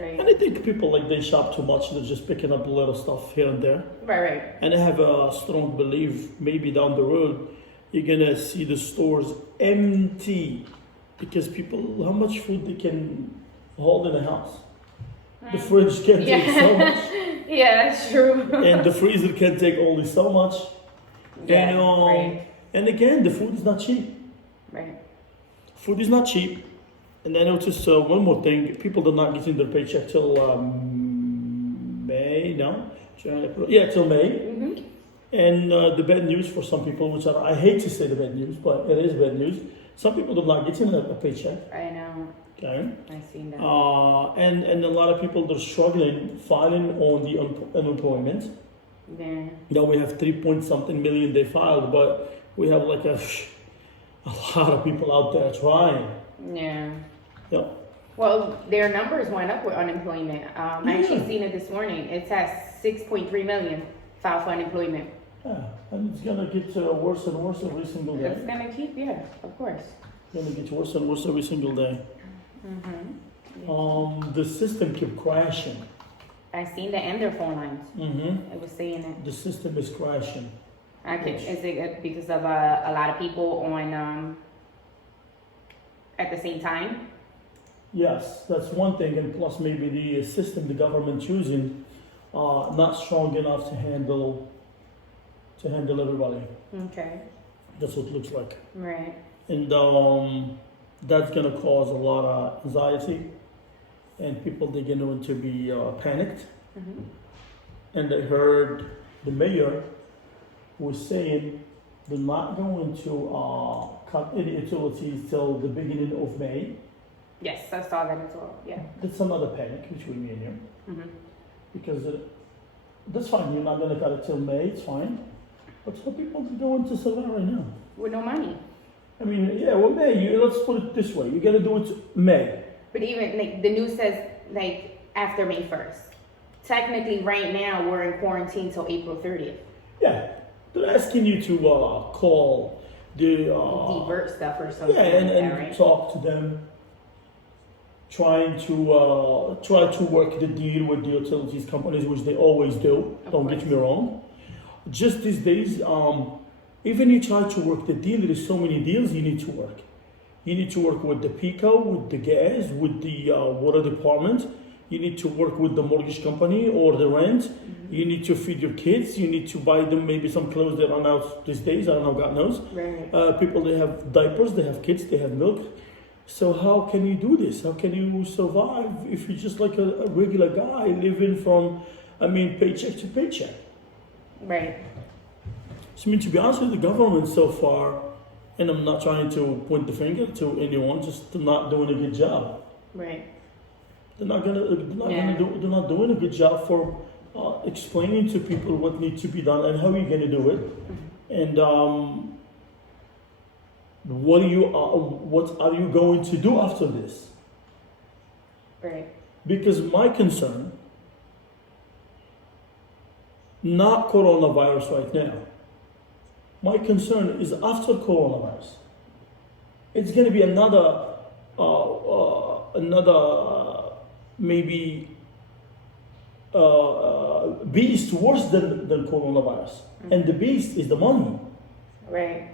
Right. And I think people like they shop too much. They're just picking up a little stuff here and there. Right. And I have a strong belief maybe down the road you're gonna see the stores empty because people how much food they can hold in a house. The fridge can take so much. Yeah, that's true. And the freezer can take only so much. Yeah, And right. and again the food is not cheap. Right. Food is not cheap. And I noticed one more thing: people do not get in their paycheck till May. No, till May. Mm-hmm. And the bad news for some people, which I hate to say the bad news, but it is bad news. Some people do not get in a paycheck. I know. Okay. I've seen that. And a lot of people they're struggling filing on the unemployment. Yeah. Now we have 3 point something million they filed, but we have like a lot of people out there trying. Yeah. Yeah. Well, their numbers went up with unemployment. I actually seen it this morning. It's at 6.3 million filed for unemployment. Yeah, and it's gonna get worse and worse every single day. It's gonna keep, yeah, of course. It's gonna get worse and worse every single day. Mm-hmm. The system keep crashing. I seen the end their phone lines. Mm-hmm. It was saying it. The system is crashing. Is it because of a lot of people on at the same time? Yes, that's one thing, and plus maybe the system the government choosing not strong enough to handle everybody. Okay. That's what it looks like, Right. and that's gonna cause a lot of anxiety, and people they're going to be panicked. Mm-hmm. And I heard the mayor was saying they're not going to cut any utilities till the beginning of May. Yes, I saw that as well. Yeah. That's another panic between me and you. Mm-hmm. Because that's fine, you're not going to cut it till May, it's fine. But some people are going to survive right now. With no money. I mean, yeah, well, May, let's put it this way, you're going to do it May. But even like the news says like after May 1st. Technically, right now we're in quarantine till April 30th. Yeah, they're asking you to call the... Divert stuff or something. Yeah, like and that, right? talk to them. Trying to work the deal with the utilities companies, which they always do. Don't get me wrong. Just these days, even you try to work the deal, there is so many deals you need to work. You need to work with the PICO, with the gas, with the water department. You need to work with the mortgage company or the rent. Mm-hmm. You need to feed your kids. You need to buy them maybe some clothes that run out these days. I don't know, God knows. Right. People, they have diapers, they have kids, they have milk. So how can you do this? How can you survive if you're just like a regular guy living from, paycheck to paycheck? Right. So to be honest with the government so far, and I'm not trying to point the finger to anyone, just not doing a good job. Right. They're not doing a good job for explaining to people what needs to be done and how you're gonna do it, and what are you going to do after this? Right. Because my concern, not coronavirus right now. My concern is after coronavirus. It's going to be another maybe beast worse than coronavirus. Mm-hmm. And the beast is the money. Right.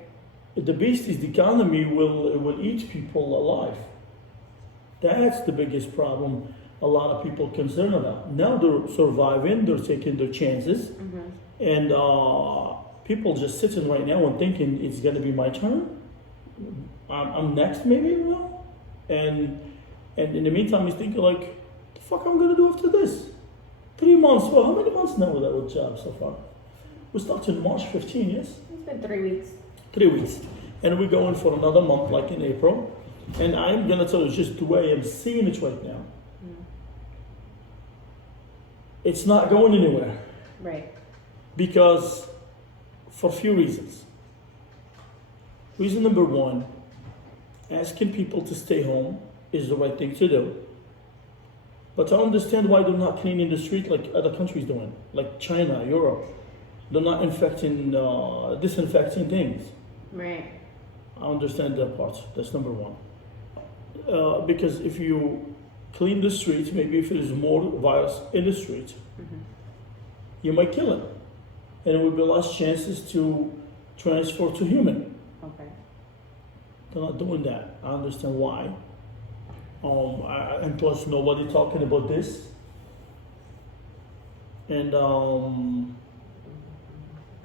The beast is the economy will eat people alive. That's the biggest problem a lot of people concerned about. Now they're surviving, they're taking their chances, and people just sitting right now and thinking it's gonna be my turn. I'm next, maybe, and in the meantime, he's thinking like, the fuck I'm gonna do after this? 3 months. Well, how many months now without a job so far? We started March 15, yes. It's been 3 weeks. 3 weeks, and we're going for another month, like in April. And I'm gonna tell you just the way I'm seeing it right now. It's not going anywhere. Right. Because for a few reasons. Reason number one, asking people to stay home is the right thing to do. But I understand why they're not cleaning the street like other countries doing, like China, Europe. They're not disinfecting things. Right. I understand that part. That's number one. Because if you clean the streets, maybe if there's more virus in the streets, you might kill it. And it would be less chances to transfer to human. Okay. They're not doing that. I understand why. And plus, nobody talking about this. And I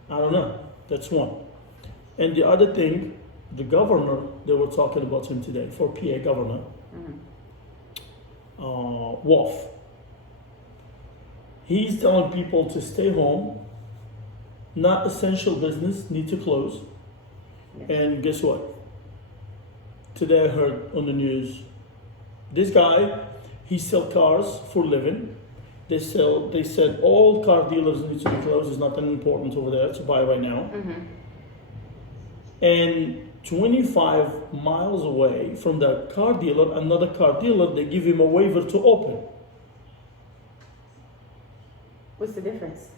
don't know. That's one. And the other thing, the governor, they were talking about him today, for PA governor, Wolf. He's telling people to stay home, not essential business, need to close. And guess what? Today I heard on the news, this guy, he sells cars for a living. They said all car dealers need to be closed. It's not that important over there to buy right now. And 25 miles away from the car dealer, another car dealer, they give him a waiver to open. What's the difference?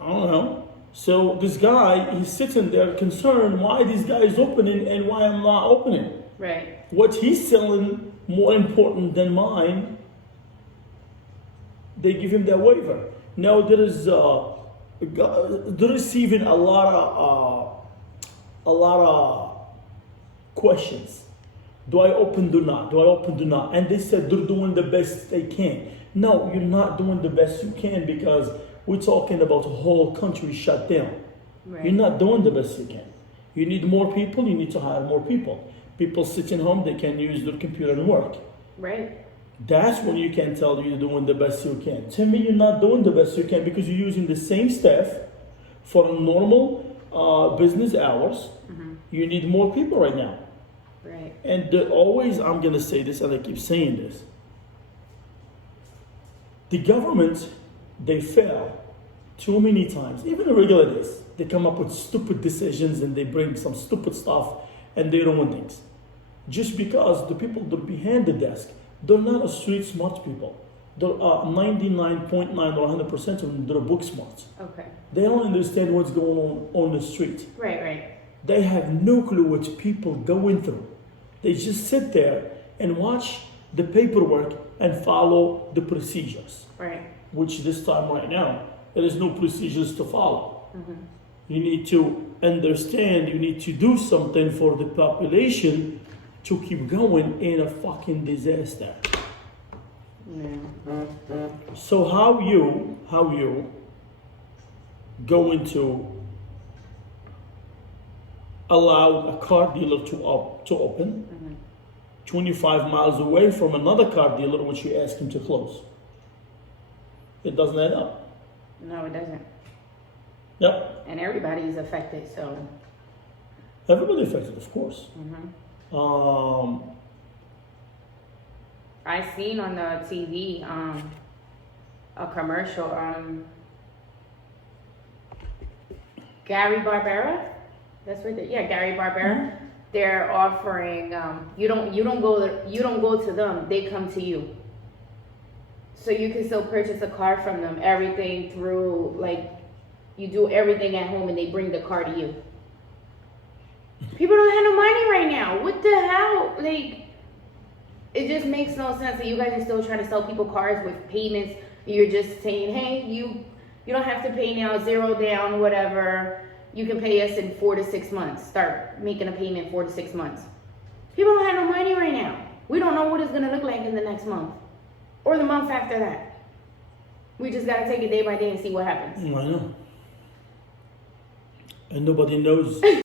I don't know. So this guy, he's sitting there concerned why this guy is opening and why I'm not opening. Right. What he's selling more important than mine, they give him that waiver. Now there is they're receiving a lot of questions. Do I open? Do not? Do I open? Do not? And they said they're doing the best they can. No, you're not doing the best you can because we're talking about a whole country shut down. Right. You're not doing the best you can. You need more people. You need to hire more people. People sitting home, they can use their computer and work. Right. That's when you can tell you're doing the best you can. To me, you're not doing the best you can because you're using the same staff for normal business hours. You need more people right now. Right. And always, I'm going to say this, and I keep saying this. The government, they fail too many times. Even on regular days, they come up with stupid decisions and they bring some stupid stuff and they ruin things. Just because the people that are behind the desk, they're not a street smart people. They're 99.9 or 100% of them, they're book smart. Okay. They don't understand what's going on the street. Right, right. They have no clue what people going through. They just sit there and watch the paperwork and follow the procedures. Right. Which this time right now, there is no procedures to follow. You need to understand, you need to do something for the population to keep going in a fucking disaster. Yeah. So how you going to allow a car dealer to open 25 miles away from another car dealer which you ask him to close? It doesn't add up. No, it doesn't. Yep. And everybody's affected, so. Everybody affected, of course. I seen on the TV a commercial. Gary Barbera. That's what Gary Barbera. They're offering. You don't go to them. They come to you. So you can still purchase a car from them. Everything through you do everything at home, and they bring the car to you. People don't have no money right now. What the hell? It just makes no sense that you guys are still trying to sell people cars with payments. You're just saying, hey, you don't have to pay now, 0 down, whatever. You can pay us in 4 to 6 months. Start making a payment 4 to 6 months. People don't have no money right now. We don't know what it's going to look like in the next month or the month after that. We just got to take it day by day and see what happens. I know. And nobody knows